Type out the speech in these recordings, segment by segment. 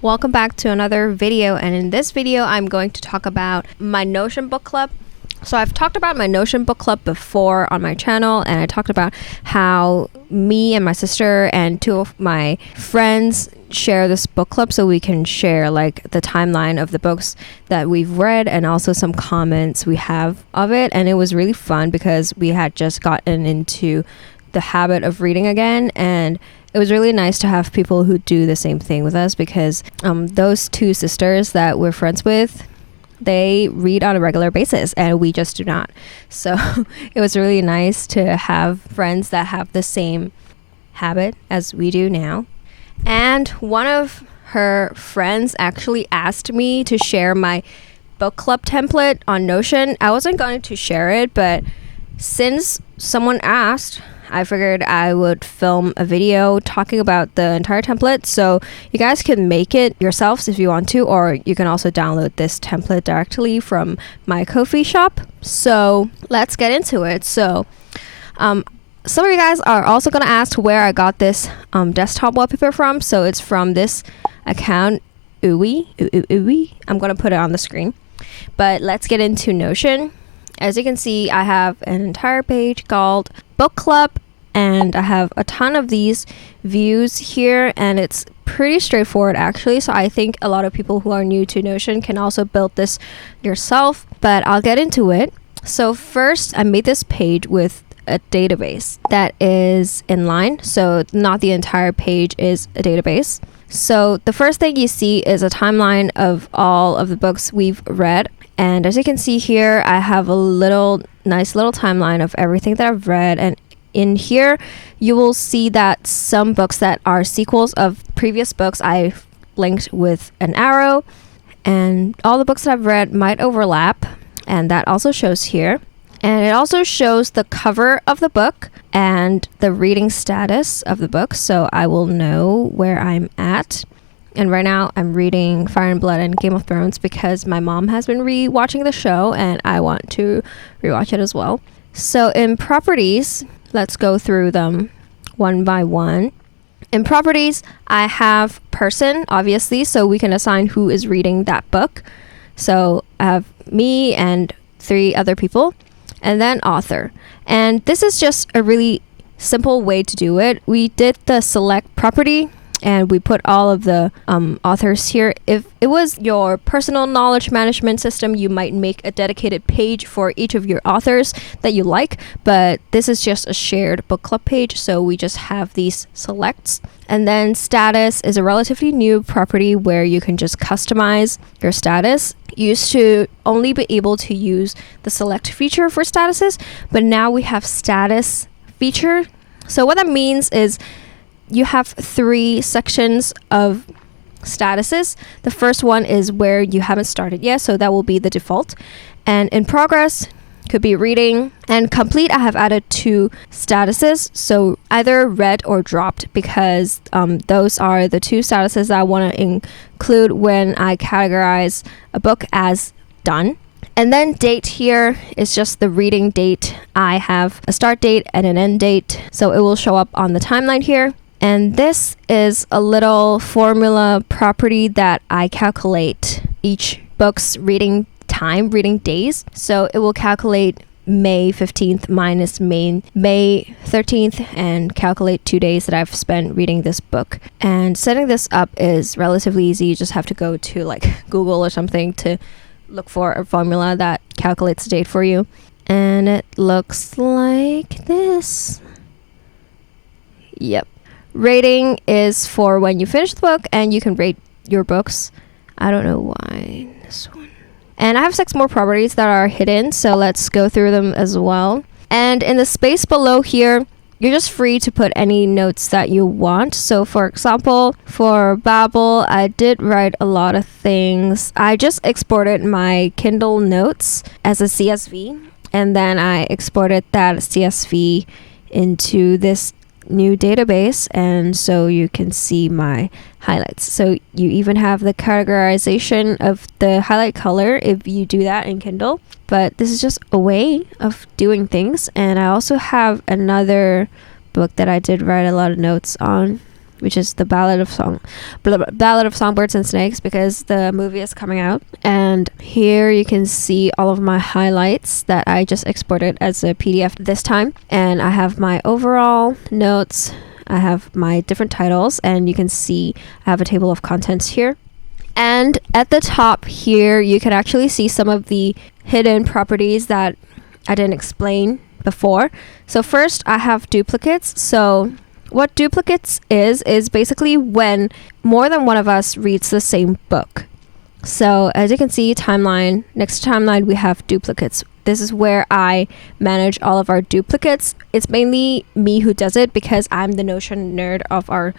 Welcome back to another video, and in this video I'm going to talk about my Notion book club. So I've talked about my Notion book club before on my channel, and I talked about how me and my sister and two of my friends share this book club so we can share like the timeline of the books that we've read and also some comments we have of it. And it was really fun because we had just gotten into the habit of reading again, and it was really nice to have people who do the same thing with us because those two sisters that we're friends with, they read on a regular basis and we just do not. So it was really nice to have friends that have the same habit as we do now. And one of her friends actually asked me to share my book club template on Notion. I wasn't going to share it, but since someone asked, I figured I would film a video talking about the entire template, so you guys can make it yourselves if you want to, or you can also download this template directly from my Ko-fi shop. So let's get into it. So some of you guys are also going to ask where I got this desktop wallpaper from. So it's from this account, Ooey. I'm going to put it on the screen. But let's get into Notion. As you can see, I have an entire page called Book Club, and I have a ton of these views here, and it's pretty straightforward actually. So I think a lot of people who are new to Notion can also build this yourself, but I'll get into it. So first, I made this page with a database that is inline, so not the entire page is a database. So the first thing you see is a timeline of all of the books we've read. And as you can see here, I have a nice little timeline of everything that I've read. And in here, you will see that some books that are sequels of previous books I've linked with an arrow. And all the books that I've read might overlap. And that also shows here. And it also shows the cover of the book and the reading status of the book. So I will know where I'm at. And right now I'm reading Fire and Blood and Game of Thrones because my mom has been re-watching the show and I want to rewatch it as well. So in properties, let's go through them one by one. In properties, I have person, obviously, so we can assign who is reading that book. So I have me and 3 other people, and then author. And this is just a really simple way to do it. We did the select property, and we put all of the authors here. If it was your personal knowledge management system, you might make a dedicated page for each of your authors that you like, but this is just a shared book club page, so we just have these selects. And then status is a relatively new property where you can just customize your status. You used to only be able to use the select feature for statuses, but now we have status feature. So what that means is you have 3 sections of statuses. The first one is where you haven't started yet, so that will be the default. And in progress could be reading. And complete, I have added 2 statuses, so either read or dropped, because those are the 2 statuses that I want to include when I categorize a book as done. And then date here is just the reading date. I have a start date and an end date, so it will show up on the timeline here. And this is a little formula property that I calculate each book's reading time, reading days. So it will calculate May 15th minus May 13th and calculate 2 days that I've spent reading this book. And setting this up is relatively easy. You just have to go to like Google or something to look for a formula that calculates the date for you. And it looks like this. Yep. Rating is for when you finish the book, and you can rate your books. I don't know why this one. And I have 6 more properties that are hidden, so let's go through them as well. And in the space below here, you're just free to put any notes that you want. So for example, for Babel, I did write a lot of things. I just exported my Kindle notes as a CSV, and then I exported that CSV into this new database, and so you can see my highlights. So you even have the categorization of the highlight color if you do that in Kindle. But this is just a way of doing things. And I also have another book that I did write a lot of notes on. which is the Ballad of Songbirds and Snakes, because the movie is coming out. And here you can see all of my highlights that I just exported as a PDF this time. And I have my overall notes. I have my different titles, and you can see I have a table of contents here. And at the top here, you can actually see some of the hidden properties that I didn't explain before. So first, I have duplicates. So what duplicates is basically when more than one of us reads the same book. So as you can see, timeline, next to timeline, we have duplicates. This is where I manage all of our duplicates. It's mainly me who does it because I'm the Notion nerd of our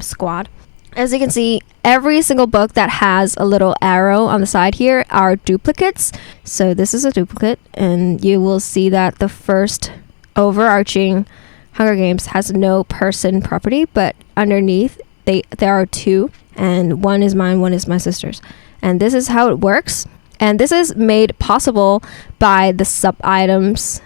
squad. As you can see, every single book that has a little arrow on the side here are duplicates. So this is a duplicate, and you will see that the first overarching Hunger Games has no person property, but underneath there are two, and one is mine, one is my sister's. And this is how it works. And this is made possible by the sub-items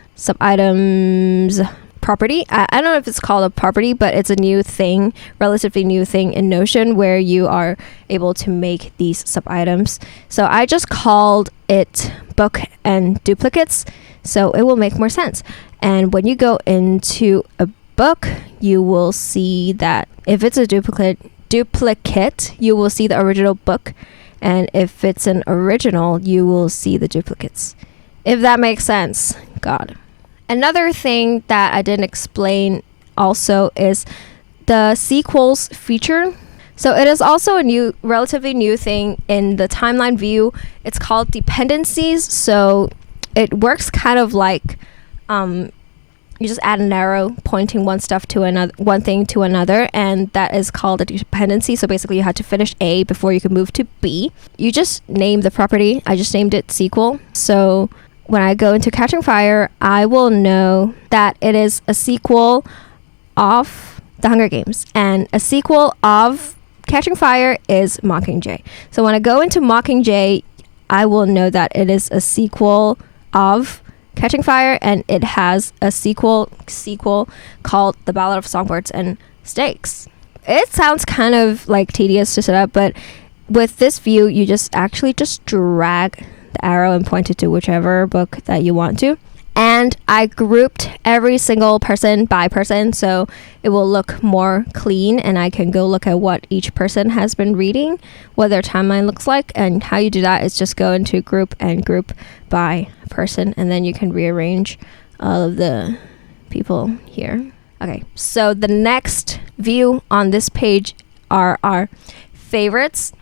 property. I don't know if it's called a property, but it's a new thing, relatively new thing in Notion, where you are able to make these sub-items. So I just called it book and duplicates, so it will make more sense. And when you go into a book, you will see that if it's a duplicate, you will see the original book. And if it's an original, you will see the duplicates. If that makes sense. God. Another thing that I didn't explain also is the sequels feature. So it is also a relatively new thing in the timeline view. It's called Dependencies. So it works kind of like you just add an arrow pointing one thing to another, and that is called a dependency. So basically you had to finish A before you could move to B. You just name the property. I just named it sequel. So when I go into Catching Fire, I will know that it is a sequel of The Hunger Games, and a sequel of Catching Fire is Mockingjay. So when I go into Mockingjay, I will know that it is a sequel of Catching Fire, and it has a sequel called The Ballad of Songbirds and Snakes. It sounds kind of like tedious to set up, but with this view, you just drag the arrow and point it to whichever book that you want to. And I grouped every single person by person, so it will look more clean, and I can go look at what each person has been reading, what their timeline looks like. And how you do that is just go into group and group by person, and then you can rearrange all of the people here. Okay, so the next view on this page are our favorites.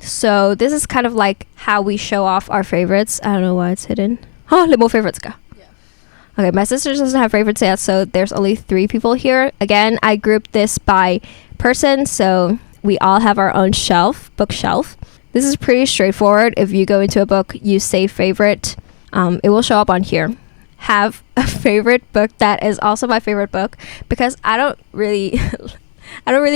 So this is kind of like how we show off our favorites. I don't know why it's hidden. Oh, little more favorites go. Okay, my sister doesn't have favorites yet, so there's only 3 people here. Again, I grouped this by person, so we all have our own bookshelf. This is pretty straightforward. If you go into a book, you say favorite, it will show up on here. Have a favorite book that is also my favorite book, because I don't really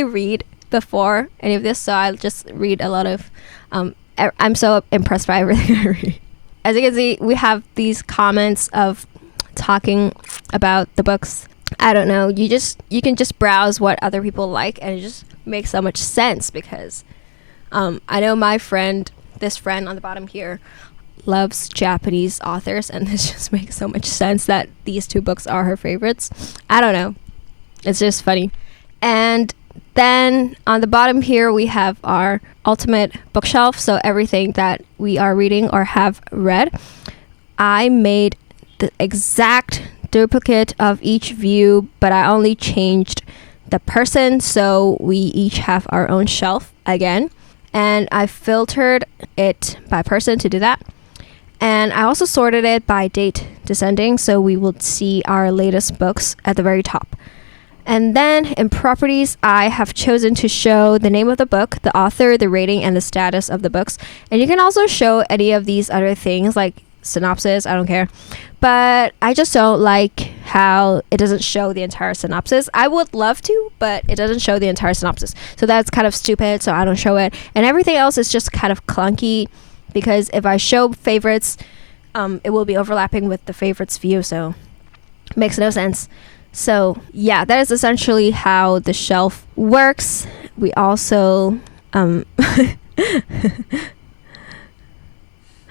read before any of this, so I'll just read a lot of, I'm so impressed by everything I read. As you can see, we have these comments of talking about the books. I don't know, you can just browse what other people like, and it just makes so much sense, because I know this friend on the bottom here loves Japanese authors, and this just makes so much sense that these 2 books are her favorites. I don't know, it's just funny. And then on the bottom here we have our ultimate bookshelf, so everything that we are reading or have read. I made the exact duplicate of each view, but I only changed the person, so we each have our own shelf again. And I filtered it by person to do that. And I also sorted it by date descending, so we will see our latest books at the very top. And then in properties, I have chosen to show the name of the book, the author, the rating, and the status of the books. And you can also show any of these other things like synopsis, I don't care. But I just don't like how it doesn't show the entire synopsis. I would love to, but it doesn't show the entire synopsis. So that's kind of stupid, so I don't show it. And everything else is just kind of clunky, because if I show favorites, it will be overlapping with the favorites view, so it makes no sense. So yeah, that is essentially how the shelf works. We also I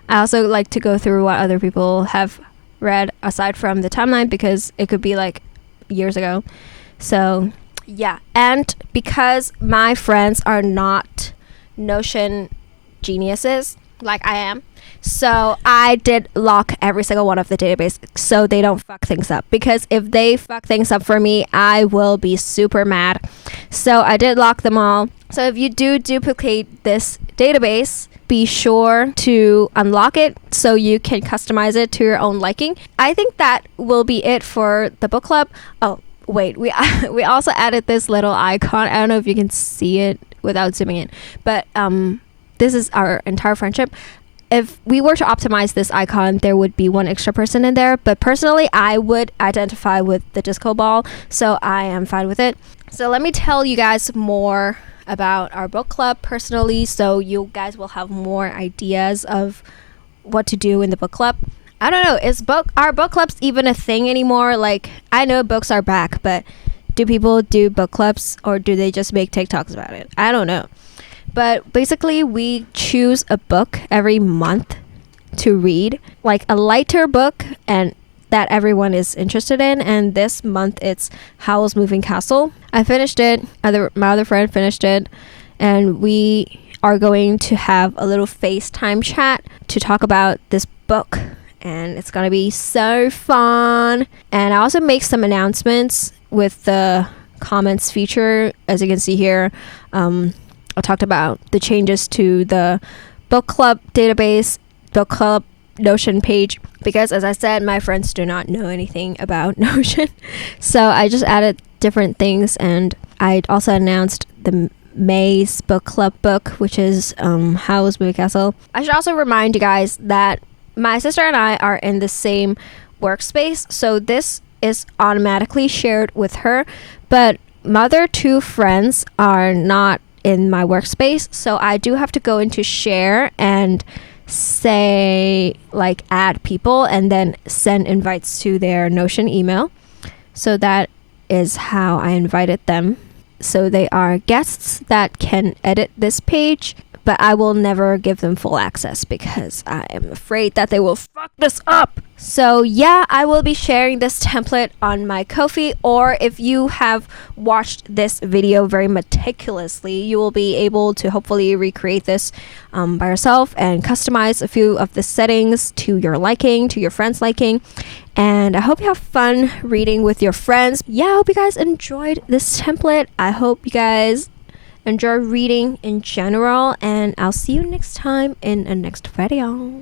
also like to go through what other people have read aside from the timeline, because it could be like years ago. So yeah, and because my friends are not Notion geniuses like I am, so I did lock every single one of the database so they don't fuck things up, because if they fuck things up for me, I will be super mad. So I did lock them all. So if you do duplicate this database, be sure to unlock it so you can customize it to your own liking. I think that will be it for the book club. Oh wait, we also added this little icon. I don't know if you can see it without zooming in, but this is our entire friendship. If we were to optimize this icon, there would be one extra person in there, but personally I would identify with the disco ball, so I am fine with it. So let me tell you guys more about our book club personally, so you guys will have more ideas of what to do in the book club. I don't know, are book clubs even a thing anymore? Like, I know books are back, but do people do book clubs, or do they just make TikToks about it? I don't know. But basically, we choose a book every month to read, like a lighter book and that everyone is interested in. And this month it's Howl's Moving Castle. I finished it. My other friend finished it, and we are going to have a little FaceTime chat to talk about this book, and it's gonna be so fun. And I also make some announcements with the comments feature. As you can see here, I talked about the changes to the book club database, book club Notion page, because as I said, my friends do not know anything about Notion. So I just added different things, and I also announced the May's book club book, which is Howl's Moving Castle. I should also remind you guys that my sister and I are in the same workspace, so this is automatically shared with her, but my other two friends are not in my workspace, so I do have to go into share and say, like, add people and then send invites to their Notion email. So that is how I invited them. So they are guests that can edit this page, but I will never give them full access because I am afraid that they will fuck this up. So yeah, I will be sharing this template on my Ko-fi, or if you have watched this video very meticulously, you will be able to hopefully recreate this by yourself and customize a few of the settings to your liking, to your friends' liking. And I hope you have fun reading with your friends. Yeah, I hope you guys enjoyed this template. I hope you guys enjoy reading in general, and I'll see you next time in a next video.